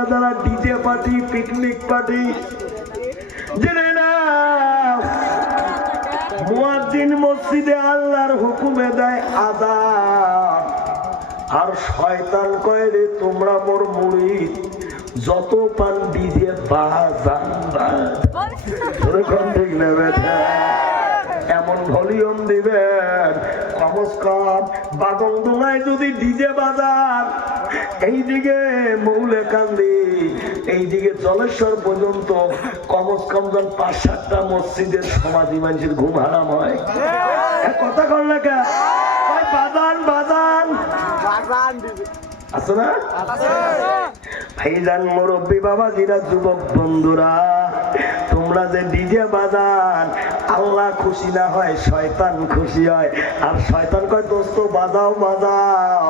যারা যারা DJ party picnic party জেনে না মুয়াজ্জিন মসজিদে আল্লাহর হুকুমে দেয় আযান আর শয়তান কয় রে তোমরা মোর মুরিদ যত পান ডিজে বাজান ঠিক না বেটা এমন ভলিউম দিবেন কমস কম বাদল দোলায় যদি ডিজে বাজার এইদিকে মৌলেকান্দি এইদিকে জলেশ্বর পর্যন্ত কমস কম জন ৫-৭টা মসজিদের সমাধি মানুষের ঘুম হারাম হয় কথা কর না কে বাজান বাজান আছে না ভাইজান মুরব্বী বাবাজিরা যুবক বন্ধুরা তোমরা যে ডিজে বাজান আল্লাহ খুশি না হয় শয়তান খুশি হয় আর শয়তান কয় দোস্ত বাজাও বাজাও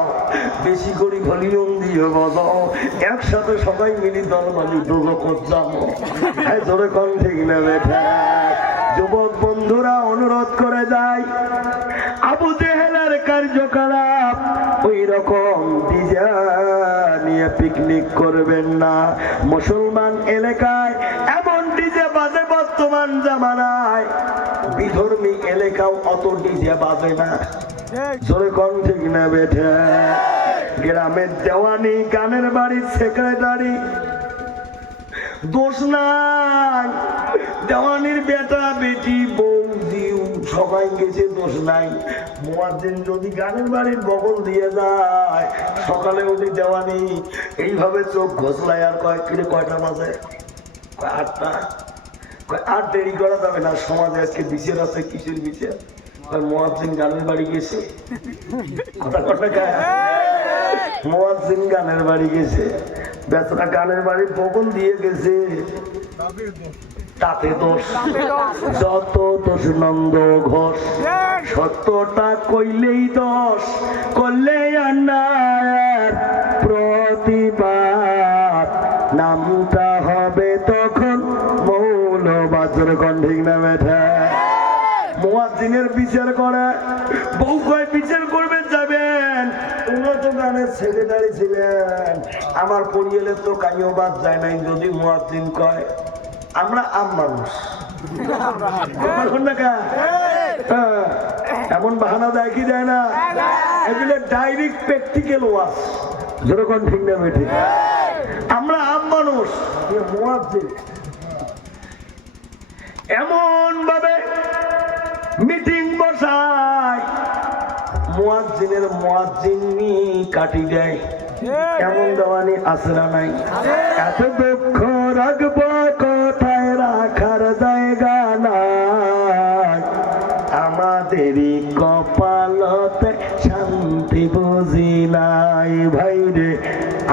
বেশি করে ভলিউম দিয়ে বাজাও একসাথে সবাই মিলি দল বাজি দুজকত যাবো জোরে কোন ঠিক না বেটা যুবক বন্ধুরা অনুরোধ করে যায় আবু জেহেলের কার্যকলাপ ওই রকম ডিজে নিয়ে পিকনিক করবেন না মুসলমান এলাকায় এমন ডিজে বাজে বর্তমান জামানায় বিধর্মী এলাকাও অত ডিজে বাজে না জোরে কোন ঠিক না বেঠে গ্রামের দেওয়ানি গানের বাড়ির সেক্রেটারি দোষ নাই দেওয়ানির বেটা বেটি বউ জিউ সবাই গেছে দোষ নাই মুয়াজ্জিন যদি গানের বাড়ির বগল দিয়ে যায় সকালে উঠে দেওয়ানি এইভাবে চোখ ঘষলায় আর কয়টা বাজে ৮টা আর দেরি করা যাবে না সমাজে আজকে বিচার আছে কিসের বিচার মুয়াজ্জিন গানের বাড়ি গেছে কথা কথা গায় মুয়াজ্জিন গানের বাড়ি গেছে বেচারা গানের বাড়ি বগল দিয়ে গেছে তাতে দোষ যত দোষ নন্দ ঘোষ সত্যটা কইলেই দোষ করলে অন্যায়ের প্রতিবাদ নামটা হবে তখন মৌলবাদের ঠিক না বেঠা মুয়াজ্জিনের বিচার করে বউ কয় বিচার করবেন যাবেন উন্নত গানের সেক্রেটারি ছিলেন আমার পরিয়ালের তো কাইও বাদ যায় নাই যদি মুয়াজ্জিন কয় আমরা আম মানুষ এমন বাহানা দেয় কি দেয় না এগুলো ডাইরেক্ট প্র্যাকটিক্যাল ওয়াজ যেরকম ঠিক না বেঠি আমরা আম মানুষ মুয়াজ্জিন এমন ভাবে মিটিং বসায় মুয়াজ্জিনের মুয়াজ্জিনি কাটি দেয় এমন দেওয়ানি আসরা নাই এত দুঃখ রাখবো কোথায় রাখার জায়গা নাই আমাদেরই কপালতে শান্তি বুঝি নাই ভাইরে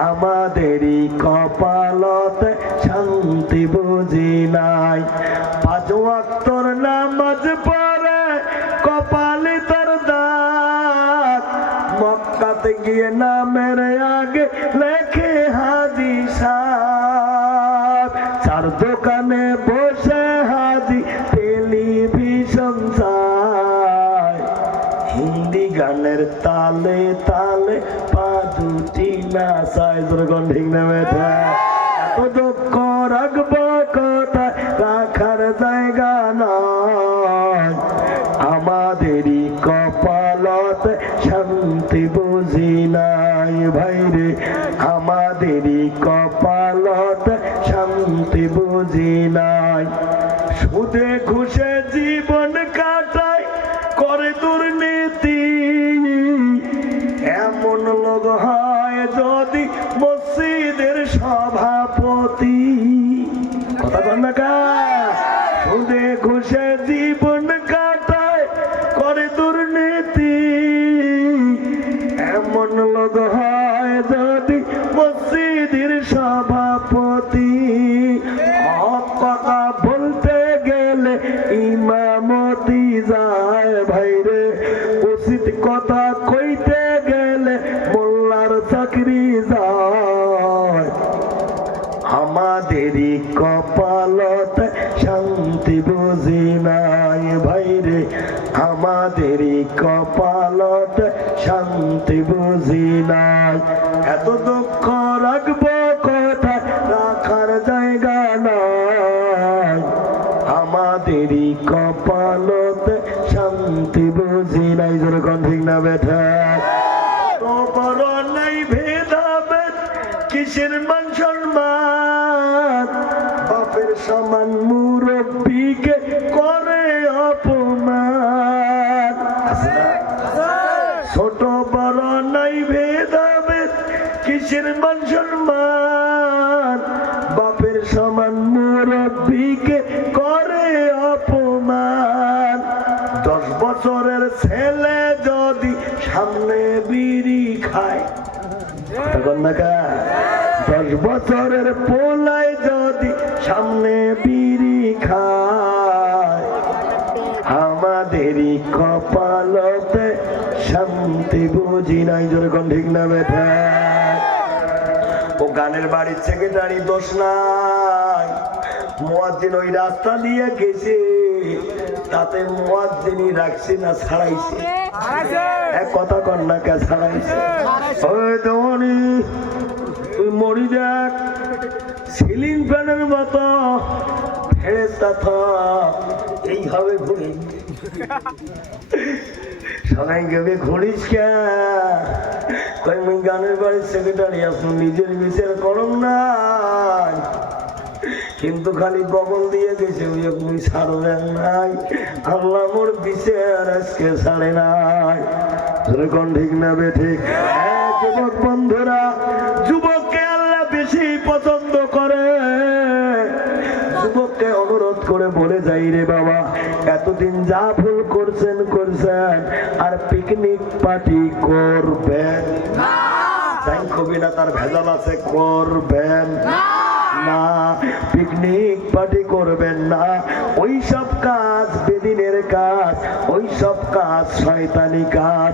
আমাদেরই কপালতে শান্তি বুঝি নাই ৫ ওয়াক্তর নামাজ পড়ে কপালে তার দাগ মক্কাতে গিয়ে নামের আগে লেখে হাজি সাহেব চার দোকানে বসে হাজি টেলিভিশন চায় হিন্দি গানের তালে তালে পা দুটি নাচায় যেরকম ঠিক না বেঠা এত দুঃখ রাখবো কোথায় রাখার জায়গা নয় আমাদেরই কপালতে শান্তি বুঝি নাই ভাইরে আমাদেরই কপালতে শান্তি বুঝি নাই সুদে ঘুষে জীবন কাটায় করে দুর্নীতি এমন লোক হয় যদি মসজিদের সভাপতি কথা বল না কা সুদে ঘুষে জীবন কাটায় করে দুর্নীতি এমন লোক হয় যদি মসজিদের সভাপতি কথা বলতে গেলে ইমামতি যায় ভাইরে উচিত কথা কইতে গেলে মোল্লার চাকরি যায় আমাদেরই কপালতে শান্তি বুঝি নাই ভাইরে আমাদেরই কপালতে শান্তি বুঝি নাই এত দুঃখ রাখবো কোথায় কিসের মান সম্মান, বাপের সমান মুরব্বিকে করে অপমান। ছোট বড় নাই ভেদাভেদ, কিসের মান সম্মান, বাপের সমান মুরব্বিকে করে অপমান। 10 বছরের ছেলে যদি সামনে বিড়ি খায়, 10 বছরের পোলায় যদি সামনে বিড়ি খায়, আমাদেরই কপালতে শান্তি বুঝি নাই। যেরকম ঠিক না বেঠা? ও গানের বাড়ির সেক্রেটারি দোষ নাই, মুয়াজ্জিন ওই রাস্তা দিয়ে গেছে, তাতে মুয়াজ্জিনই রাখছে না ছাড়াইছে? এক কথা কর না, কে ছাড়াইছে? ওই দমনি তুই মরি দেখ, সিলিং ফ্যানের মতো ফেরেশতা থাক, এইভাবে ঘুরি সবাই গেবে ঘুরিস কে? কই গানের বাড়ির সেক্রেটারি আসুন, নিজের বিচার করুন নাই, কিন্তু খালি বগল দিয়ে গেছে মুই ছাড়বেন নাই। আল্লাহ মোর বিচার আজকে ছাড়ে নাই। যেরকম ঠিক না বে ঠিক? যুবক বন্ধুরা, যুবককে আল্লাহ বেশি পছন্দ করে। যুবককে অনুরোধ করে বলে যাই, রে বাবা, এতদিন যা ভুল করছেন আর পিকনিক পার্টি করবেন তাই কবি না, তার ভেজাল আছে, করবেন না, পিকনিক পার্টি করবেন না। ওই সব কাজ বেদিনের কাজ, ওই সব কাজ শয়তানি কাজ।